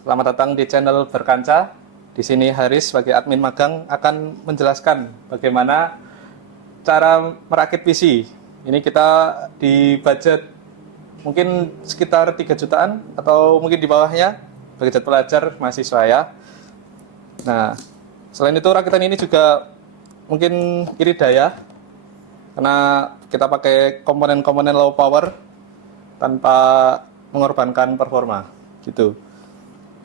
Selamat datang di channel Berkanca. Di sini Haris sebagai admin magang akan menjelaskan bagaimana cara merakit PC. Ini kita di budget mungkin sekitar 3 jutaan atau mungkin di bawahnya, budget pelajar mahasiswa ya. Nah, selain itu rakitan ini juga mungkin irit daya karena kita pakai komponen-komponen low power tanpa mengorbankan performa gitu.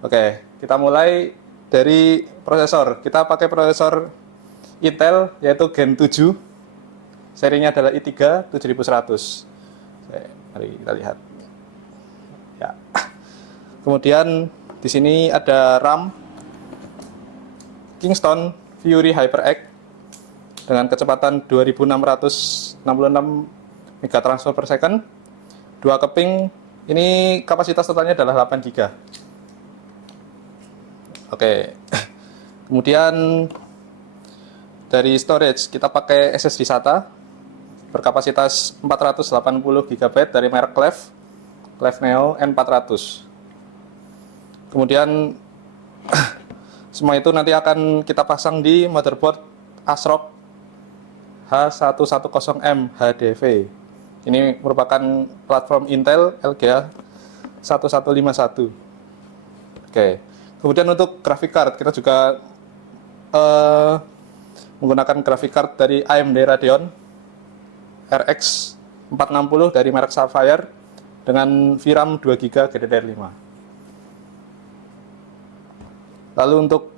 Oke, kita mulai dari prosesor. Kita pakai prosesor Intel yaitu Gen 7. Serinya adalah i3 7100. Oke, mari kita lihat. Ya. Kemudian di sini ada RAM Kingston Fury HyperX dengan kecepatan 2666 megatransfer per second. 2 keping. Ini kapasitas totalnya adalah 8 GB. Oke. Kemudian dari storage kita pakai SSD SATA berkapasitas 480 GB dari merek Cleve Neo N400. Kemudian semua itu nanti akan kita pasang di motherboard ASRock H110M HDV. Ini merupakan platform Intel LGA 1151. Oke. Kemudian untuk graphic card kita juga menggunakan graphic card dari AMD Radeon RX 460 dari merek Sapphire dengan VRAM 2 GB GDDR5. Lalu untuk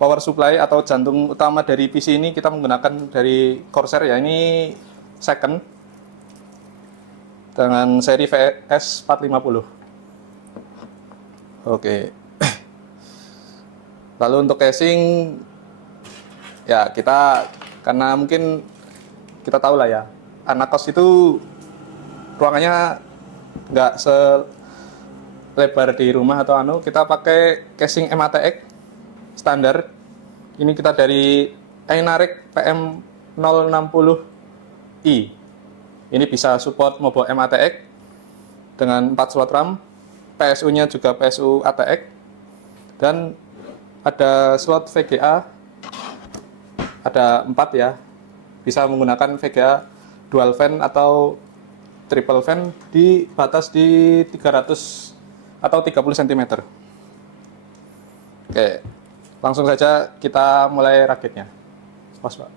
power supply atau jantung utama dari PC ini kita menggunakan dari Corsair ya, ini second dengan seri VS450. Oke. Lalu untuk casing ya kita karena mungkin kita tahu lah ya, anak kos itu ruangannya nggak selebar di rumah atau kita pakai casing MATX standar. Ini kita dari Einarec PM060i. Ini bisa support mobile MATX dengan 4 slot RAM, PSU-nya juga PSU ATX, dan ada slot VGA, ada 4 ya, bisa menggunakan VGA dual fan atau triple fan di batas di 300 atau 30 cm. Oke, langsung saja kita mulai rakitnya. Mas, Pak.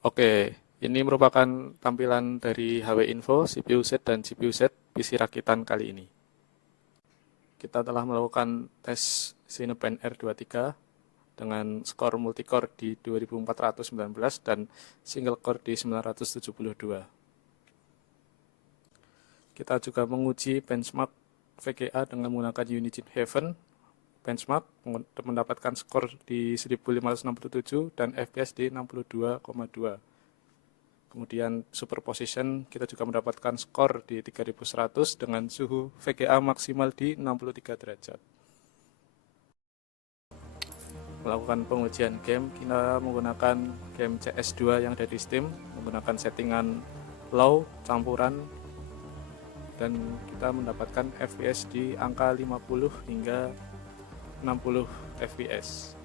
Oke, ini merupakan tampilan dari HW Info, CPU set dan GPU set PC rakitan kali ini. kita telah melakukan tes Cinepen R23 dengan skor multicore di 2419 dan single core di 972. Kita juga menguji benchmark VGA dengan menggunakan Unigine Heaven benchmark, mendapatkan skor di 1567 dan FPS di 62,2. Kemudian superposition kita juga mendapatkan skor di 3100 dengan suhu VGA maksimal di 63 derajat. Melakukan pengujian game, kita menggunakan game CS2 yang ada di Steam, menggunakan settingan low, campuran, dan kita mendapatkan FPS di angka 50 hingga 60 FPS.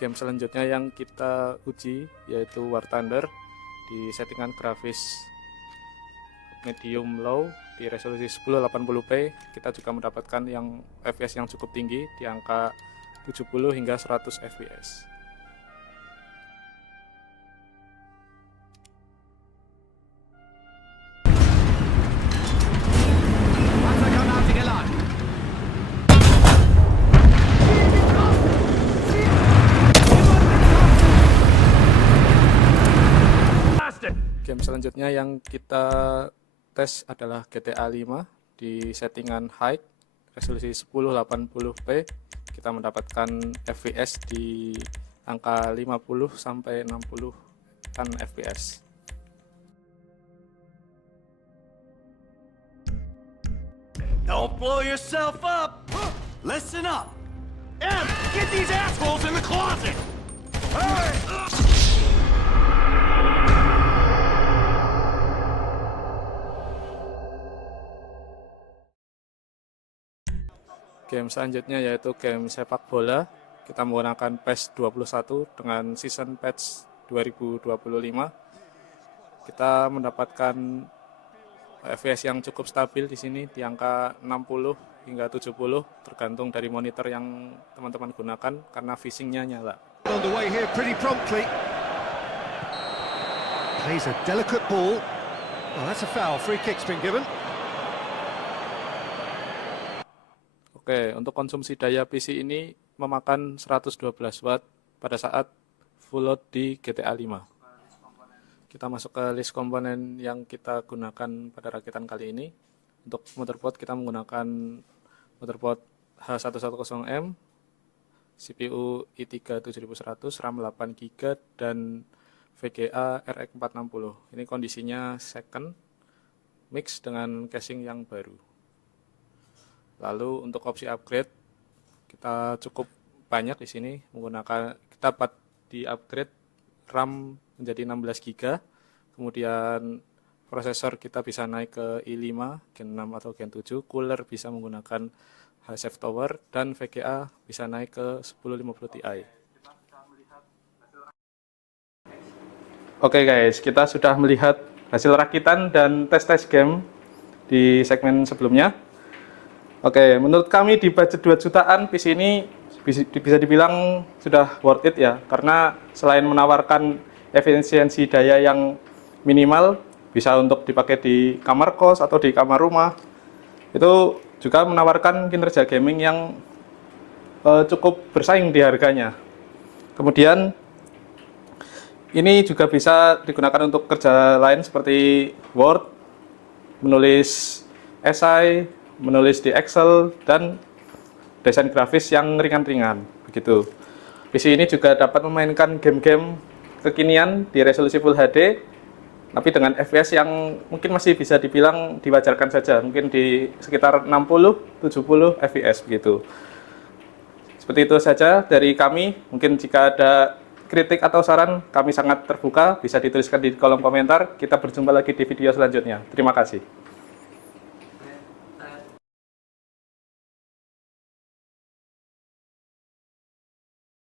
Game selanjutnya yang kita uji yaitu War Thunder di settingan grafis medium low di resolusi 1080p. Kita juga mendapatkan yang FPS yang cukup tinggi di angka 70 hingga 100 FPS. Game selanjutnya yang kita tes adalah GTA 5 di settingan high resolusi 1080p. Kita mendapatkan FPS di angka 50 sampai 60-an FPS. Don't blow yourself up. Listen up. M, get these assholes in the closet. Hey! Game selanjutnya yaitu game sepak bola. Kita menggunakan PES 21 dengan season patch 2025. Kita mendapatkan FPS yang cukup stabil di sini di angka 60 hingga 70 tergantung dari monitor yang teman-teman gunakan karena phishing-nya nyala. On the way here pretty promptly. Plays a delicate ball. Oh, that's a foul. Free kick's been given. Oke, untuk konsumsi daya PC ini memakan 112 Watt pada saat full load di GTA 5. Kita masuk ke list komponen yang kita gunakan pada rakitan kali ini. Untuk motherboard kita menggunakan motherboard H110M, CPU i3 7100, RAM 8GB, dan VGA RX 460. Ini kondisinya second, mix dengan casing yang baru. Lalu untuk opsi upgrade kita cukup banyak di sini, menggunakan kita dapat di upgrade RAM menjadi 16 GB, kemudian prosesor kita bisa naik ke i5 Gen 6 atau Gen 7, cooler bisa menggunakan Highsave Tower, dan VGA bisa naik ke 1050 Ti. Oke guys, kita sudah melihat hasil rakitan dan tes-tes game di segmen sebelumnya. Oke, menurut kami di budget 2 jutaan PC ini bisa dibilang sudah worth it ya, karena selain menawarkan efisiensi daya yang minimal, bisa untuk dipakai di kamar kos atau di kamar rumah, itu juga menawarkan kinerja gaming yang cukup bersaing di harganya. Kemudian ini juga bisa digunakan untuk kerja lain seperti Word, menulis esai, menulis di Excel, dan desain grafis yang ringan-ringan. Begitu. PC ini juga dapat memainkan game-game kekinian di resolusi Full HD, tapi dengan FPS yang mungkin masih bisa dibilang diwajarkan saja, mungkin di sekitar 60-70 FPS begitu. Seperti itu saja dari kami. Mungkin jika ada kritik atau saran, kami sangat terbuka, bisa dituliskan di kolom komentar. Kita berjumpa lagi di video selanjutnya. Terima kasih.